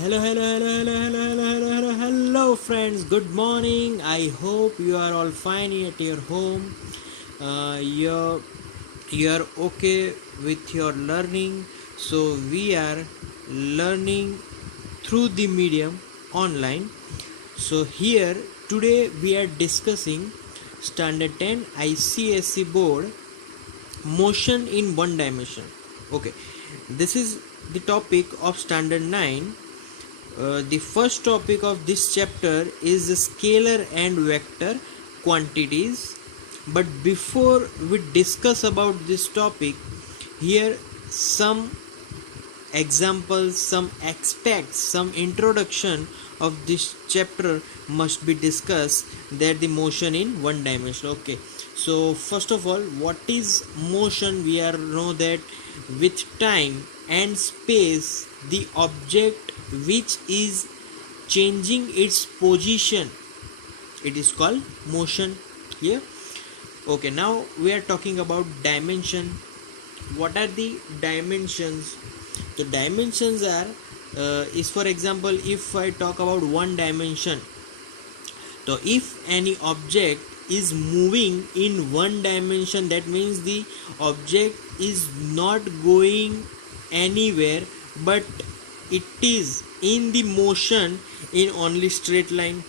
Hello, hello, hello, hello, hello, hello, hello, hello, hello, friends. Good morning. I hope you are all fine at your home. You're okay with your learning. So we are learning through the medium online. So here today we are discussing Standard 10 ICSE board motion in one dimension. Okay, this is the topic of Standard 9. The first topic of this chapter is scalar and vector quantities. But before we discuss about this topic, here some examples, some aspects, some introduction of this chapter must be discussed, that the motion in one dimension. Okay, so first of all, what is motion? We are know that with time and space the object which is changing its position, it is called motion here. Okay, now we are talking about dimension. What are the dimensions? The dimensions are is, for example, if I talk about one dimension, so if any object is moving in one dimension, that means the object is not going anywhere, but it is in the motion in only straight line.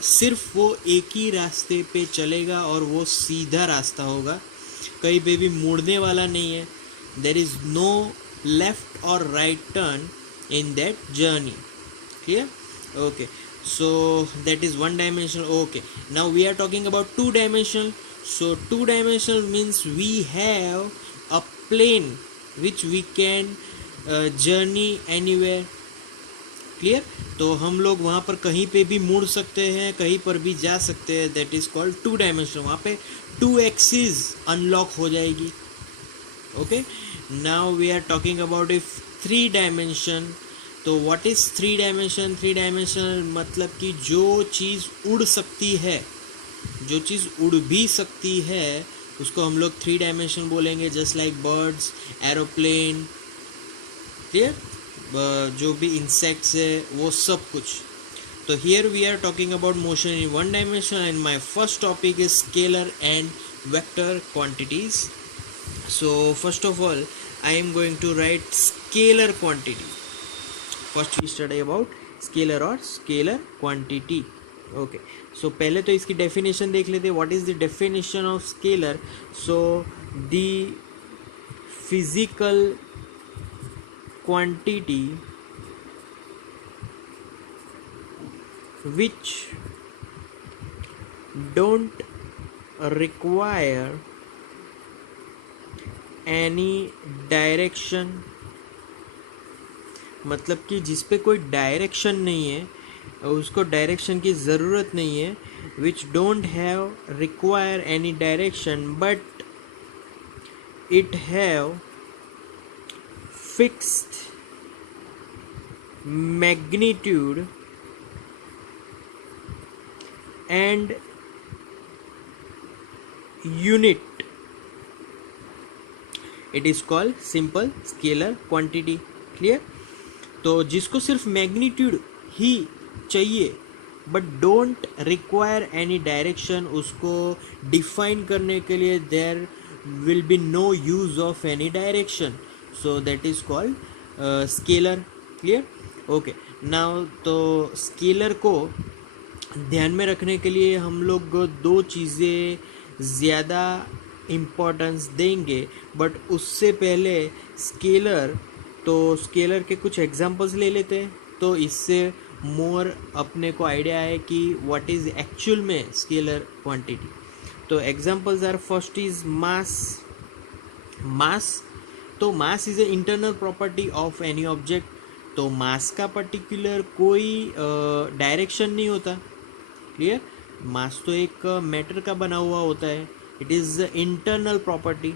सिर्फ वो एक ही रास्ते पे चलेगा और वो सीधा रास्ता होगा, कहीं पे भी मुड़ने वाला नहीं है. देर इज नो लेफ्ट और right turn in that journey. Clear? Okay, so that is one dimensional. Okay, now we are talking about two dimensional. So two dimensional means we have a plane which we can journey anywhere. Clear? तो हम लोग वहाँ पर कहीं पे भी मुड़ सकते हैं, कहीं पर भी जा सकते हैं. That is called two dimension. वहाँ पे टू एक्सिस अनलॉक हो जाएगी. Okay, now we are talking about if three dimension. तो what is three dimension? Three dimension मतलब कि जो चीज़ उड़ सकती है, जो चीज़ उड़ भी सकती है, उसको हम लोग थ्री डायमेंशन बोलेंगे. Just like birds, aeroplane. Clear? जो भी इंसेक्ट्स है वो सब कुछ. तो here we are talking about motion in one dimension and my first topic is scalar and vector quantities. So first of all I am going to write scalar quantity. First we study about scalar और scalar quantity. Okay, so पहले तो इसकी definition देख लेते. What is the definition of scalar? So the physical quantity which don't require any direction, मतलब कि जिस पे कोई डायरेक्शन नहीं है, उसको डायरेक्शन की ज़रूरत नहीं है. which don't have require any direction but it have fixed magnitude and unit, it is called simple scalar quantity. Clear? तो जिसको सिर्फ मैग्नीट्यूड ही चाहिए but don't require any direction, उसको डिफाइन करने के लिए there will be no use of any direction. So that is called scalar. Clear? Okay, now तो स्केलर को ध्यान में रखने के लिए हम लोग दो चीज़ें ज़्यादा इम्पोर्टेंस देंगे. बट उससे पहले स्केलर, तो स्केलर के कुछ एग्जांपल्स ले लेते हैं, तो इससे मोर अपने को आइडिया है कि व्हाट इज़ एक्चुअल में स्केलर क्वांटिटी. तो examples are, first is mass. Mass, तो mass is a internal property of any object. तो मास का पर्टिकुलर कोई डायरेक्शन नहीं होता. क्लियर? मास तो एक मैटर का बना हुआ होता है. It is internal property.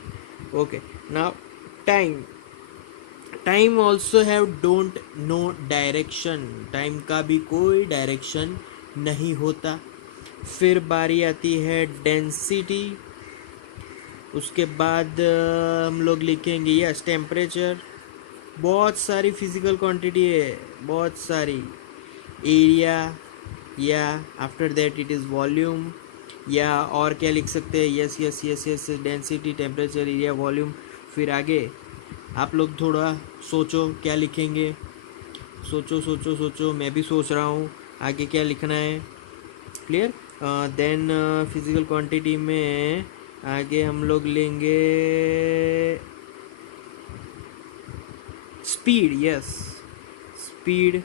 Okay, now time. Time also have don't know direction. Time का भी कोई डायरेक्शन नहीं होता. फिर बारी आती है डेंसिटी. उसके बाद हम लोग लिखेंगे यस टेम्परेचर. बहुत सारी फिजिकल क्वांटिटी है, बहुत सारी। एरिया, या after that it is volume, या और क्या लिख सकते हैं, yes yes yes yes, density, temperature, area, volume. फिर आगे आप लोग थोड़ा सोचो क्या लिखेंगे, सोचो सोचो सोचो, मैं भी सोच रहा हूँ आगे क्या लिखना है। क्लियर? देन फिजिकल क्वांटिटी में आगे हम लोग लेंगे स्पीड, यस स्पीड।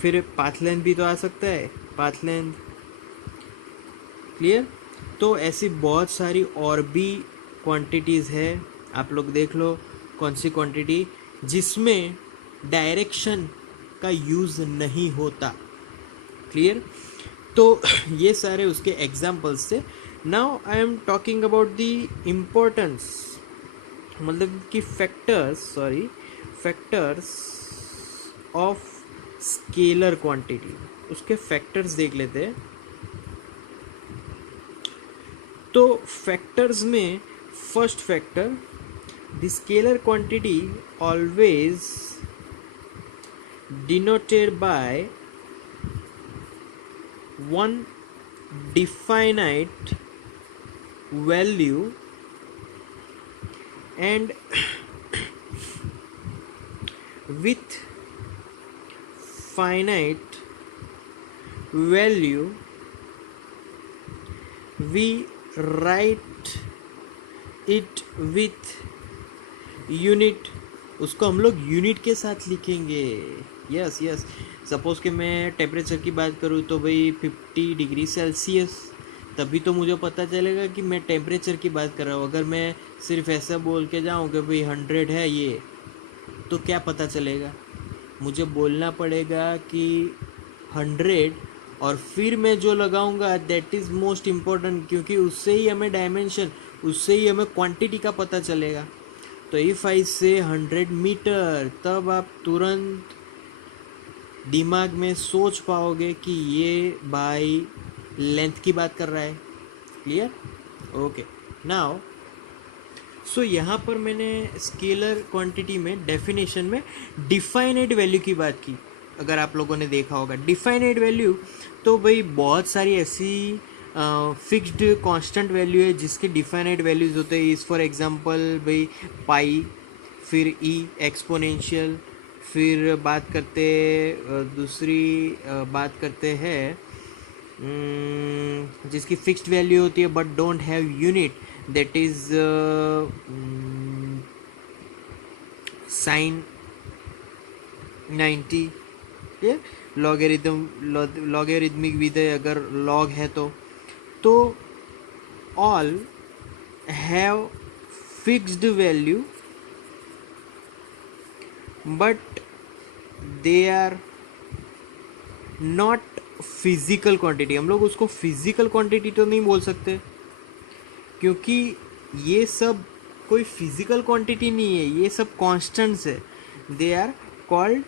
फिर पाथ लेंथ भी तो आ सकता है, पाथ लेंथ। क्लियर? तो ऐसी बहुत सारी और भी क्वांटिटीज़ है, आप लोग देख लो कौन सी क्वांटिटी जिसमें डायरेक्शन का यूज़ नहीं होता। क्लियर? तो ये सारे उसके एग्जाम्पल्स थे। Now I am talking about the importance, मतलब कि फैक्टर्स ऑफ स्केलर क्वांटिटी, उसके फैक्टर्स देख लेते हैं। तो फैक्टर्स में first factor, the scalar quantity always denoted by one definite value and with finite value we write it with unit, उसको हम लोग यूनिट के साथ लिखेंगे। यस यस, सपोज़ कि मैं टेम्परेचर की बात करूँ तो भाई 50 डिग्री सेल्सियस, तभी तो मुझे पता चलेगा कि मैं टेम्परेचर की बात कर रहा हूँ। अगर मैं सिर्फ ऐसा बोल के जाऊँ कि भाई 100 है ये, तो क्या पता चलेगा? मुझे बोलना पड़ेगा कि 100, और फिर मैं जो लगाऊंगा दैट इज़ मोस्ट इम्पोर्टेंट, क्योंकि उससे ही हमें डायमेंशन, उससे ही हमें क्वांटिटी का पता चलेगा। तो इफ़ आई से 100 मीटर, तब आप तुरंत दिमाग में सोच पाओगे कि ये बाई लेंथ की बात कर रहा है। क्लियर? ओके, नाउ सो यहाँ पर मैंने स्केलर क्वांटिटी में डेफिनेशन में डिफाइनेड वैल्यू की बात की। अगर आप लोगों ने देखा होगा डिफाइनेड वैल्यू, तो भाई बहुत सारी ऐसी फिक्स्ड कांस्टेंट वैल्यू है जिसके डिफाइनेड वैल्यूज़ होते हैं। इस फॉर एग्जांपल भाई पाई, फिर ई एक्सपोनेंशियल, फिर बात करते दूसरी बात करते हैं जिसकी फिक्स्ड वैल्यू होती है but don't have unit, that is sine 90। ये लॉगेरिथमिक विधि अगर लॉग है तो all have fixed value but they are not physical quantity. हम लोग उसको फिजिकल क्वांटिटी तो नहीं बोल सकते, क्योंकि ये सब कोई फिजिकल क्वांटिटी नहीं है, ये सब कांस्टेंट्स है। They are called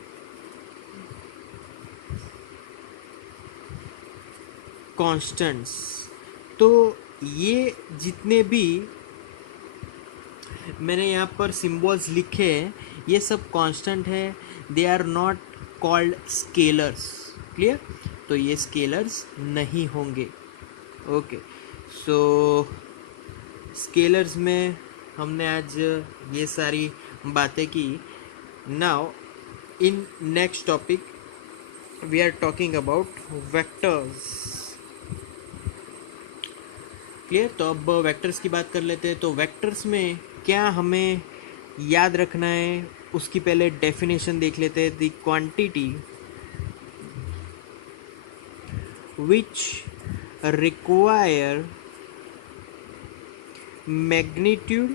constants. तो ये जितने भी मैंने यहाँ पर सिंबल्स लिखे हैं, ये सब कांस्टेंट है, they are not called scalars. Clear? तो ये स्केलर्स नहीं होंगे। ओके, सो स्केलर्स में हमने आज ये सारी बातें की। Now in next topic we are talking about vectors. Clear? तो अब वेक्टर्स की बात कर लेते हैं। तो वेक्टर्स में क्या हमें याद रखना है, उसकी पहले डेफिनेशन देख लेते हैं। The quantity which require magnitude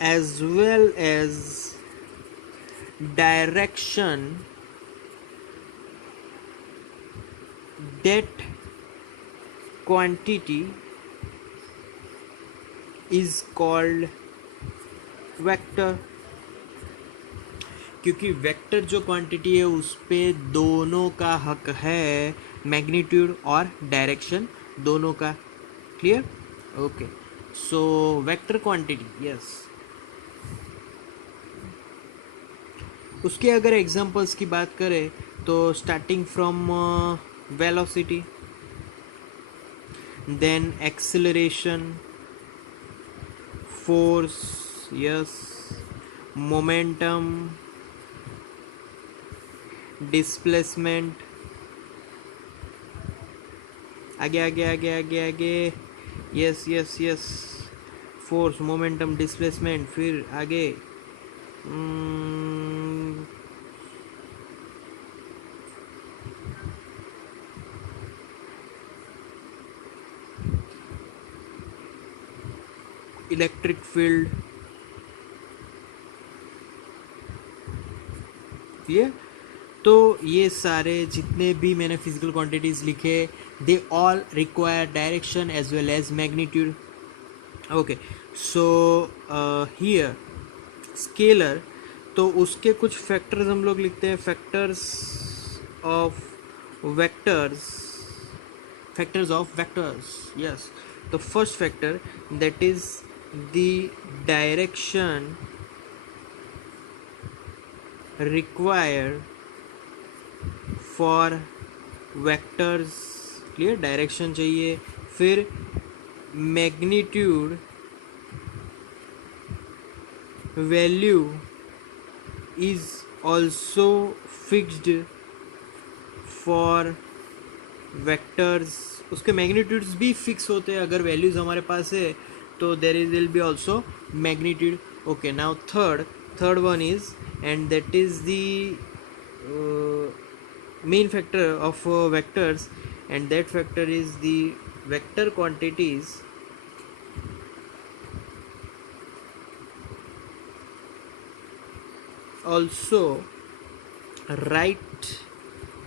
as well as direction, that quantity is called vector। क्योंकि वेक्टर जो क्वांटिटी है उस पे दोनों का हक है, मैग्नीट्यूड और डायरेक्शन दोनों का। Clear? Okay, so vector quantity, yes, उसके अगर एग्जांपल्स की बात करें तो starting from velocity, then acceleration, force, yes, momentum, displacement, आगे आगे आगे आगे आगे, yes yes yes, force, momentum, displacement, फिर आगे इलेक्ट्रिक फील्ड, ये तो ये सारे जितने भी मैंने फिजिकल क्वांटिटीज लिखे, they all require direction as well as magnitude. Okay, so here scalar, तो उसके कुछ फैक्टर्स हम लोग लिखते हैं, factors of vectors, factors of vectors, yes. The first factor, that is the direction required for vectors, clear, direction चाहिए. फिर magnitude value is also fixed for vectors, उसके मैग्नीट्यूड्स भी फिक्स होते हैं. अगर वैल्यूज हमारे पास है तो there is will be also magnitude. Okay, now third one is, and that is the main factor of vectors, and that factor is the vector quantities also right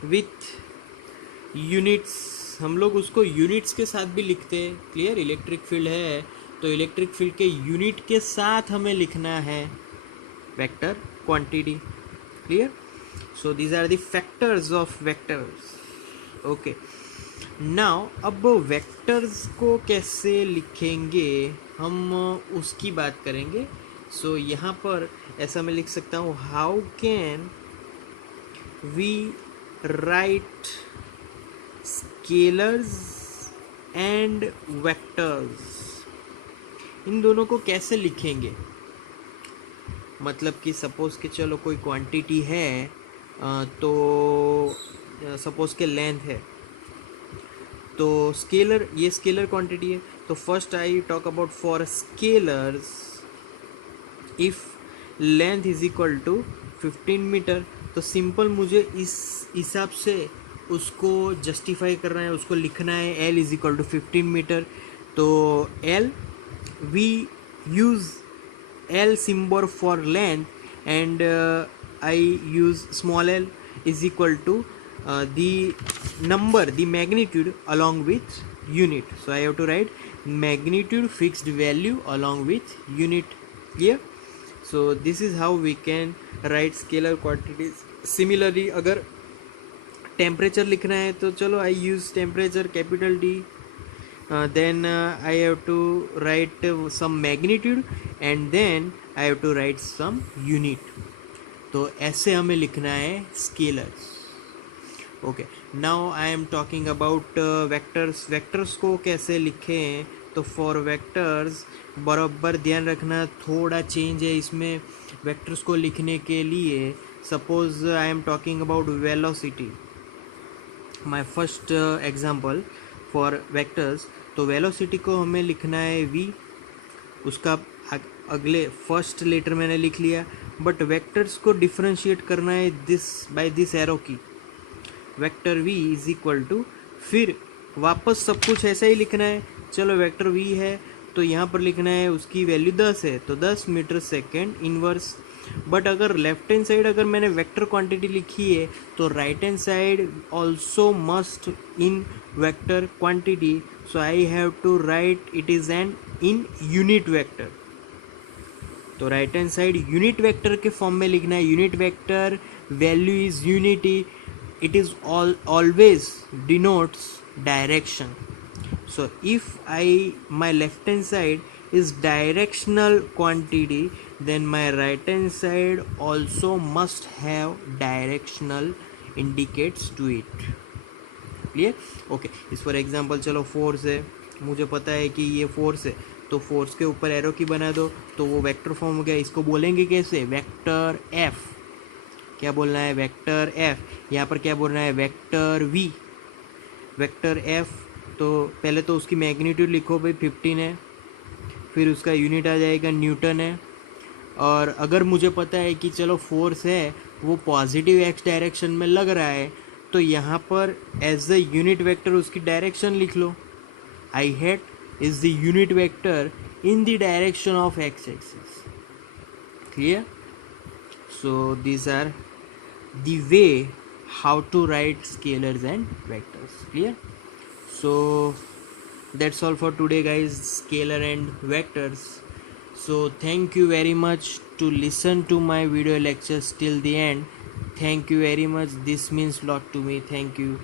with units. हम लोग उसको units के साथ भी लिखते हैं. Clear, electric field है तो इलेक्ट्रिक फील्ड के यूनिट के साथ हमें लिखना है vector quantity. Clear, so these are the factors of vectors. Okay, now अब वेक्टर्स को कैसे लिखेंगे हम उसकी बात करेंगे. सो यहाँ पर ऐसा मैं लिख सकता हूँ, how can we write scalars and vectors. इन दोनों को कैसे लिखेंगे, मतलब कि सपोज कि चलो कोई क्वांटिटी है, तो सपोज के लेंथ है, तो स्केलर, ये स्केलर क्वांटिटी है. तो first I talk about for scalars, if length is equal to 15 metre, तो सिंपल मुझे इस हिसाब से उसको जस्टिफाई करना है, उसको लिखना है. L is equal to 15 metre, तो L, we use L symbol for length, and I use small l is equal to the number, the magnitude along with unit. So I have to write magnitude fixed value along with unit. Clear? So this is how we can write scalar quantities. Similarly, अगर temperature लिखना है तो चलो I use temperature capital T, then I have to write some magnitude and then I have to write some unit. तो ऐसे हमें लिखना है scalars. Okay, now I am talking about vectors. Vectors को कैसे लिखें, तो फॉर वेक्टर्स बराबर ध्यान रखना, थोड़ा चेंज है इसमें वेक्टर्स को लिखने के लिए. Suppose I am talking about velocity, my first example for vectors. तो वेलोसिटी को हमें लिखना है v, उसका अगले फर्स्ट लेटर मैंने लिख लिया, बट वेक्टर्स को डिफ्रेंशिएट करना है दिस बाय दिस एरो की. Vector v is equal to, फिर वापस सब कुछ ऐसा ही लिखना है. चलो वेक्टर v है तो यहाँ पर लिखना है उसकी वैल्यू 10 है, तो 10 मीटर सेकेंड इनवर्स. बट अगर लेफ्ट हैंड साइड अगर मैंने वेक्टर क्वांटिटी लिखी है तो right hand side also must in vector quantity. So I have to write it is an in unit vector. तो right hand side unit vector के form में लिखना है. Unit vector value is unity, it is always denotes direction. So if my left hand side is directional quantity, then my right hand side also must have directional indicates to it. Clear? Okay, इस for example चलो force है, मुझे पता है कि ये force है, तो फोर्स के ऊपर एरो की बना दो, तो वो वेक्टर फॉर्म हो गया. इसको बोलेंगे कैसे? Vector F. क्या बोलना है? Vector F. यहाँ पर क्या बोलना है? Vector V. वेक्टर एफ, तो पहले तो उसकी मैग्नीट्यूड लिखो भाई 15 है, फिर उसका यूनिट आ जाएगा न्यूटन है. और अगर मुझे पता है कि चलो फोर्स है वो पॉजिटिव एक्स डायरेक्शन में लग रहा है, तो यहाँ पर एज द यूनिट वेक्टर उसकी डायरेक्शन लिख लो. I hat is the unit vector in the direction of X axis. Clear? So these are the way how to write scalars and vectors. Clear? So that's all for today guys, scalar and vectors. So thank you very much to listen to my video lectures till the end. Thank you very much, this means lot to me. Thank you.